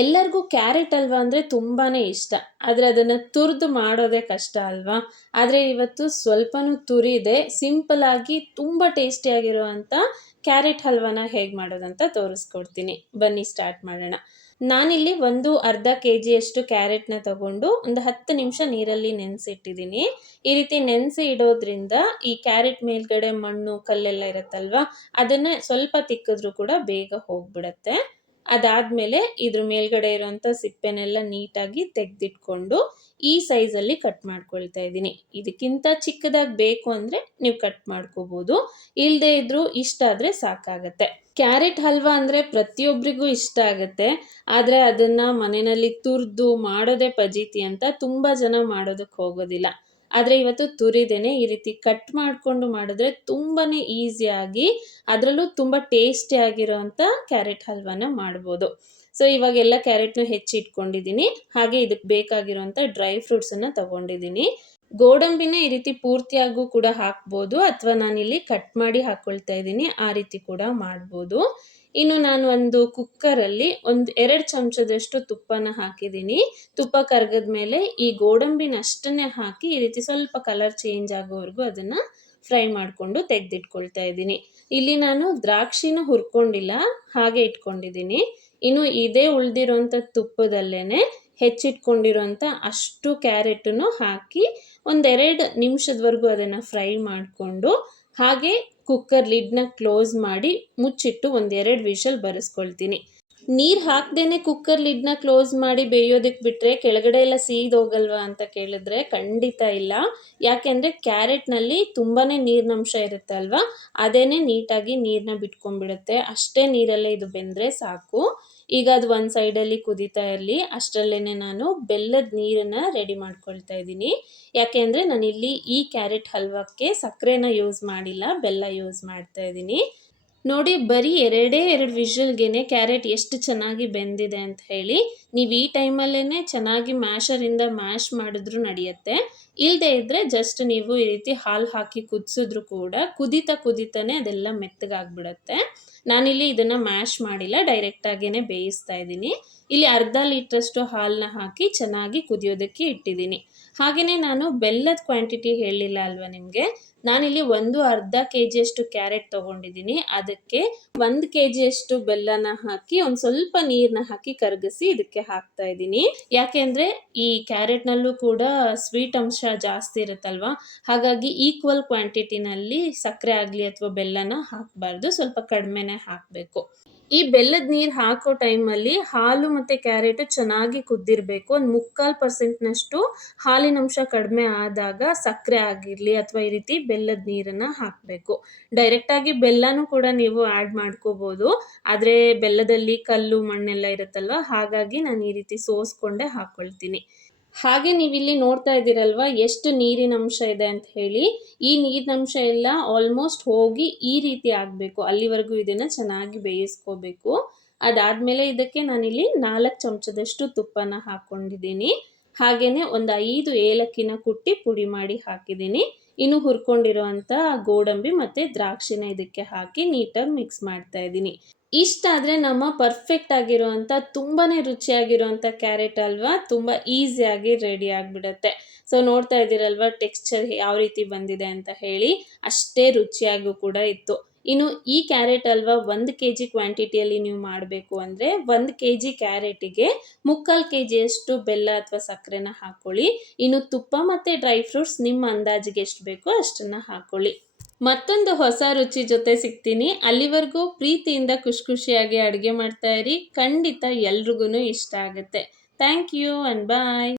ಎಲ್ಲರಿಗೂ ಕ್ಯಾರೆಟ್ ಹಲ್ವಾ ಅಂದರೆ ತುಂಬಾ ಇಷ್ಟ. ಆದರೆ ಅದನ್ನು ತುರಿದು ಮಾಡೋದೇ ಕಷ್ಟ ಅಲ್ವಾ? ಆದರೆ ಇವತ್ತು ಸ್ವಲ್ಪನೂ ತುರಿದೆ ಸಿಂಪಲ್ಲಾಗಿ ತುಂಬ ಟೇಸ್ಟಿಯಾಗಿರುವಂಥ ಕ್ಯಾರೆಟ್ ಹಲ್ವಾನ ಹೇಗೆ ಮಾಡೋದಂತ ತೋರಿಸ್ಕೊಡ್ತೀನಿ. ಬನ್ನಿ ಸ್ಟಾರ್ಟ್ ಮಾಡೋಣ. ನಾನಿಲ್ಲಿ ಅರ್ಧ ಕೆ ಜಿಯಷ್ಟು ಕ್ಯಾರೆಟ್ನ ತಗೊಂಡು ಒಂದು 10 ನಿಮಿಷ ನೀರಲ್ಲಿ ನೆನೆಸಿಟ್ಟಿದ್ದೀನಿ. ಈ ರೀತಿ ನೆನೆಸಿ ಇಡೋದ್ರಿಂದ ಈ ಕ್ಯಾರೆಟ್ ಮೇಲ್ಗಡೆ ಮಣ್ಣು ಕಲ್ಲೆಲ್ಲ ಇರುತ್ತಲ್ವಾ, ಅದನ್ನು ಸ್ವಲ್ಪ ತಿಕ್ಕಿದ್ರೂ ಕೂಡ ಬೇಗ ಹೋಗ್ಬಿಡತ್ತೆ. ಅದಾದಮೇಲೆ ಇದ್ರ ಮೇಲ್ಗಡೆ ಇರೋಂಥ ಸಿಪ್ಪೆನೆಲ್ಲ ನೀಟಾಗಿ ತೆಗೆದಿಟ್ಕೊಂಡು ಈ ಸೈಜಲ್ಲಿ ಕಟ್ ಮಾಡ್ಕೊಳ್ತಾ ಇದ್ದೀನಿ. ಇದಕ್ಕಿಂತ ಚಿಕ್ಕದಾಗಿ ಬೇಕು ಅಂದರೆ ನೀವು ಕಟ್ ಮಾಡ್ಕೋಬೋದು, ಇಲ್ಲದೇ ಇದ್ರೂ ಇಷ್ಟ ಆದರೆ ಸಾಕಾಗತ್ತೆ. ಕ್ಯಾರೆಟ್ ಹಲ್ವಾ ಅಂದರೆ ಪ್ರತಿಯೊಬ್ಬರಿಗೂ ಇಷ್ಟ ಆಗುತ್ತೆ. ಆದರೆ ಅದನ್ನು ಮನೆಯಲ್ಲಿ ತುರಿದು ಮಾಡೋದೇ ಫಜೀತಿ ಅಂತ ತುಂಬ ಜನ ಮಾಡೋದಕ್ಕೆ ಹೋಗೋದಿಲ್ಲ. ಆದರೆ ಇವತ್ತು ತುರಿದೇನೆ ಈ ರೀತಿ ಕಟ್ ಮಾಡಿಕೊಂಡು ಮಾಡಿದ್ರೆ ತುಂಬಾ ಈಸಿಯಾಗಿ, ಅದರಲ್ಲೂ ತುಂಬ ಟೇಸ್ಟಿಯಾಗಿರೋವಂಥ ಕ್ಯಾರೆಟ್ ಹಲ್ವಾನ ಮಾಡ್ಬೋದು. ಸೊ ಇವಾಗೆಲ್ಲ ಕ್ಯಾರೆಟ್ನ ಹೆಚ್ಚಿಟ್ಕೊಂಡಿದ್ದೀನಿ. ಹಾಗೆ ಇದಕ್ಕೆ ಬೇಕಾಗಿರೋಂಥ ಡ್ರೈ ಫ್ರೂಟ್ಸನ್ನು ತಗೊಂಡಿದ್ದೀನಿ. ಗೋಡಂಬಿನ ಈ ರೀತಿ ಪೂರ್ತಿಯಾಗೂ ಕೂಡ ಹಾಕ್ಬೋದು, ಅಥವಾ ನಾನಿಲ್ಲಿ ಕಟ್ ಮಾಡಿ ಹಾಕ್ಕೊಳ್ತಾ ಇದ್ದೀನಿ, ಆ ರೀತಿ ಕೂಡ ಮಾಡ್ಬೋದು. ಇನ್ನು ನಾನು ಒಂದು ಕುಕ್ಕರಲ್ಲಿ 2 ಚಮಚದಷ್ಟು ತುಪ್ಪನ ಹಾಕಿದ್ದೀನಿ. ತುಪ್ಪ ಕರಗಿದ ಮೇಲೆ ಈ ಗೋಡಂಬಿನಷ್ಟನ್ನೇ ಹಾಕಿ ಈ ರೀತಿ ಸ್ವಲ್ಪ ಕಲರ್ ಚೇಂಜ್ ಆಗೋವರೆಗೂ ಅದನ್ನು ಫ್ರೈ ಮಾಡಿಕೊಂಡು ತೆಗೆದಿಟ್ಕೊಳ್ತಾ ಇದ್ದೀನಿ. ಇಲ್ಲಿ ನಾನು ದ್ರಾಕ್ಷಿನ ಹುರ್ಕೊಂಡಿಲ್ಲ, ಹಾಗೆ ಇಟ್ಕೊಂಡಿದ್ದೀನಿ. ಇನ್ನು ಇದೇ ಉಳಿದಿರೋಂಥ ತುಪ್ಪದಲ್ಲೇ ಹೆಚ್ಚಿಟ್ಕೊಂಡಿರೋಂಥ ಅಷ್ಟು ಕ್ಯಾರೆಟನ್ನು ಹಾಕಿ 2 ನಿಮಿಷದವರೆಗೂ ಅದನ್ನು ಫ್ರೈ ಮಾಡಿಕೊಂಡು, ಹಾಗೆ ಕುಕ್ಕರ್ ಲಿಡ್ನ ಕ್ಲೋಸ್ ಮಾಡಿ ಮುಚ್ಚಿಟ್ಟು 2 ವಿಷಲ್ ಬರೆಸ್ಕೊಳ್ತೀನಿ. ನೀರು ಹಾಕ್ದೇನೆ ಕುಕ್ಕರ್ ಲಿಡ್ನ ಕ್ಲೋಸ್ ಮಾಡಿ ಬೇಯೋದಕ್ಕೆ ಬಿಟ್ಟರೆ ಕೆಳಗಡೆ ಎಲ್ಲ ಸೀದೋಗಲ್ವಾ ಅಂತ ಕೇಳಿದ್ರೆ ಖಂಡಿತ ಇಲ್ಲ. ಯಾಕೆಂದರೆ ಕ್ಯಾರೆಟ್ನಲ್ಲಿ ತುಂಬಾ ನೀರಿನಂಶ ಇರುತ್ತೆ ಅಲ್ವಾ, ಅದೇನೇ ನೀಟಾಗಿ ನೀರನ್ನ ಬಿಟ್ಕೊಂಡ್ಬಿಡುತ್ತೆ. ಅಷ್ಟೇ ನೀರಲ್ಲೇ ಇದು ಬೆಂದರೆ ಸಾಕು. ಈಗ ಅದು ಒಂದು ಸೈಡಲ್ಲಿ ಕುದೀತಾ ಇರಲಿ, ಅಷ್ಟರಲ್ಲೇ ನಾನು ಬೆಲ್ಲದ ನೀರನ್ನು ರೆಡಿ ಮಾಡ್ಕೊಳ್ತಾ ಇದ್ದೀನಿ. ಯಾಕೆಂದರೆ ನಾನಿಲ್ಲಿ ಈ ಕ್ಯಾರೆಟ್ ಹಲ್ವಕ್ಕೆ ಸಕ್ಕರೆನ ಯೂಸ್ ಮಾಡಿಲ್ಲ, ಬೆಲ್ಲ ಯೂಸ್ ಮಾಡ್ತಾ ಇದ್ದೀನಿ. ನೋಡಿ, ಬರೀ 2 ವಿಷಲ್ಗೆ ಕ್ಯಾರೆಟ್ ಎಷ್ಟು ಚೆನ್ನಾಗಿ ಬೆಂದಿದೆ ಅಂತ ಹೇಳಿ. ನೀವು ಈ ಟೈಮಲ್ಲೇ ಚೆನ್ನಾಗಿ ಮ್ಯಾಶರಿಂದ ಮ್ಯಾಶ್ ಮಾಡಿದ್ರೂ ನಡೆಯುತ್ತೆ. ಇಲ್ಲದೇ ಇದ್ದರೆ ಜಸ್ಟ್ ನೀವು ಈ ರೀತಿ ಹಾಲು ಹಾಕಿ ಕುದಿಸಿದ್ರು ಕೂಡ ಕುದೀತಾನೆ ಅದೆಲ್ಲ ಮೆತ್ತಗಾಗ್ಬಿಡುತ್ತೆ. ನಾನಿಲ್ಲಿ ಇದನ್ನು ಮ್ಯಾಶ್ ಮಾಡಿಲ್ಲ, ಡೈರೆಕ್ಟಾಗೇ ಬೇಯಿಸ್ತಾ ಇದ್ದೀನಿ. ಇಲ್ಲಿ ಅರ್ಧ ಲೀಟ್ರಷ್ಟು ಹಾಲನ್ನ ಹಾಕಿ ಚೆನ್ನಾಗಿ ಕುದಿಯೋದಕ್ಕೆ ಇಟ್ಟಿದ್ದೀನಿ. ಹಾಗೆಯೇ ನಾನು ಬೆಲ್ಲದ ಕ್ವಾಂಟಿಟಿ ಹೇಳಿಲ್ಲ ಅಲ್ವಾ ನಿಮಗೆ. ನಾನಿಲ್ಲಿ ಅರ್ಧ ಕೆ ಜಿಯಷ್ಟು ಕ್ಯಾರೆಟ್ ತೊಗೊಂಡಿದ್ದೀನಿ. ಅದಕ್ಕೆ 1 ಕೆ ಜಿಯಷ್ಟು ಬೆಲ್ಲನ ಹಾಕಿ ಸ್ವಲ್ಪ ನೀರನ್ನ ಹಾಕಿ ಕರಗಿಸಿ ಇದಕ್ಕೆ ಹಾಕ್ತಾ ಇದ್ದೀನಿ. ಯಾಕೆಂದರೆ ಈ ಕ್ಯಾರೆಟ್ನಲ್ಲೂ ಕೂಡ ಸ್ವೀಟ್ ಅಂಶ ಜಾಸ್ತಿ ಇರುತ್ತಲ್ವ, ಹಾಗಾಗಿ ಈಕ್ವಲ್ ಕ್ವಾಂಟಿಟಿನಲ್ಲಿ ಸಕ್ಕರೆ ಆಗಲಿ ಅಥವಾ ಬೆಲ್ಲನ ಹಾಕಬಾರ್ದು, ಸ್ವಲ್ಪ ಕಡಿಮೆನೇ ಹಾಕಬೇಕು. ಈ ಬೆಲ್ಲದ ನೀರು ಹಾಕೋ ಟೈಮಲ್ಲಿ ಹಾಲು ಮತ್ತು ಕ್ಯಾರೆಟು ಚೆನ್ನಾಗಿ ಕುದ್ದಿರಬೇಕು. 3/4%ನಷ್ಟು ಹಾಲಿನಂಶ ಕಡಿಮೆ ಆದಾಗ ಸಕ್ಕರೆ ಆಗಿರಲಿ ಅಥವಾ ಈ ರೀತಿ ಬೆಲ್ಲದ ನೀರನ್ನು ಹಾಕಬೇಕು. ಡೈರೆಕ್ಟಾಗಿ ಬೆಲ್ಲನೂ ಕೂಡ ನೀವು ಆ್ಯಡ್ ಮಾಡ್ಕೋಬೋದು, ಆದರೆ ಬೆಲ್ಲದಲ್ಲಿ ಕಲ್ಲು ಮಣ್ಣೆಲ್ಲ ಇರುತ್ತಲ್ವ, ಹಾಗಾಗಿ ನಾನು ಈ ರೀತಿ ಸೋಸ್ಕೊಂಡೇ ಹಾಕ್ಕೊಳ್ತೀನಿ. ಹಾಗೆ ನೀವಿಲ್ಲಿ ನೋಡ್ತಾ ಇದ್ದೀರಲ್ವ ಎಷ್ಟು ನೀರಿನಂಶ ಇದೆ ಅಂತ ಹೇಳಿ. ಈ ನೀರಿನಂಶ ಎಲ್ಲ ಆಲ್ಮೋಸ್ಟ್ ಹೋಗಿ ಈ ರೀತಿ ಆಗಬೇಕು, ಅಲ್ಲಿವರೆಗೂ ಇದನ್ನು ಚೆನ್ನಾಗಿ ಬೇಯಿಸ್ಕೋಬೇಕು. ಅದಾದಮೇಲೆ ಇದಕ್ಕೆ ನಾನಿಲ್ಲಿ 4 ಚಮಚದಷ್ಟು ತುಪ್ಪನ ಹಾಕ್ಕೊಂಡಿದ್ದೀನಿ. ಹಾಗೆಯೇ 5 ಏಲಕ್ಕಿನ ಕುಟ್ಟಿ ಪುಡಿ ಮಾಡಿ ಹಾಕಿದ್ದೀನಿ. ಇನ್ನು ಹುರ್ಕೊಂಡಿರೋವಂಥ ಗೋಡಂಬಿ ಮತ್ತು ದ್ರಾಕ್ಷಿನ ಇದಕ್ಕೆ ಹಾಕಿ ನೀಟಾಗಿ ಮಿಕ್ಸ್ ಮಾಡ್ತಾ ಇದ್ದೀನಿ. ಇಷ್ಟಾದರೆ ನಮ್ಮ ಪರ್ಫೆಕ್ಟ್ ಆಗಿರೋವಂಥ ತುಂಬಾ ರುಚಿಯಾಗಿರೋವಂಥ ಕ್ಯಾರೆಟ್ ಹಲ್ವಾ ತುಂಬ ಈಸಿಯಾಗಿ ರೆಡಿ ಆಗಿಬಿಡುತ್ತೆ. ಸೊ ನೋಡ್ತಾ ಇದ್ದೀರಲ್ವ ಟೆಕ್ಸ್ಚರ್ ಯಾವ ರೀತಿ ಬಂದಿದೆ ಅಂತ ಹೇಳಿ, ಅಷ್ಟೇ ರುಚಿಯಾಗೂ ಕೂಡ ಇತ್ತು. ಇನ್ನು ಈ ಕ್ಯಾರೆಟ್ ಹಲ್ವಾ 1 ಕೆ ಜಿ ಕ್ವಾಂಟಿಟಿಯಲ್ಲಿ ನೀವು ಮಾಡಬೇಕು ಅಂದರೆ 1 ಕೆ ಜಿ ಕ್ಯಾರೆಟಿಗೆ 3/4 ಕೆ ಜಿಯಷ್ಟು ಬೆಲ್ಲ ಅಥವಾ ಸಕ್ಕರೆನ ಹಾಕ್ಕೊಳ್ಳಿ. ಇನ್ನು ತುಪ್ಪ ಮತ್ತು ಡ್ರೈ ಫ್ರೂಟ್ಸ್ ನಿಮ್ಮ ಅಂದಾಜಿಗೆ ಎಷ್ಟು ಬೇಕೋ ಅಷ್ಟನ್ನು ಹಾಕ್ಕೊಳ್ಳಿ. ಮತ್ತೊಂದು ಹೊಸ ರುಚಿ ಜೊತೆ ಸಿಗ್ತೀನಿ. ಅಲ್ಲಿವರೆಗೂ ಪ್ರೀತಿಯಿಂದ ಖುಷಿಯಾಗಿ ಅಡುಗೆ ಮಾಡ್ತಾ ಇರಿ. ಖಂಡಿತ ಎಲ್ರಿಗೂ ಇಷ್ಟ ಆಗುತ್ತೆ. Thank you and bye.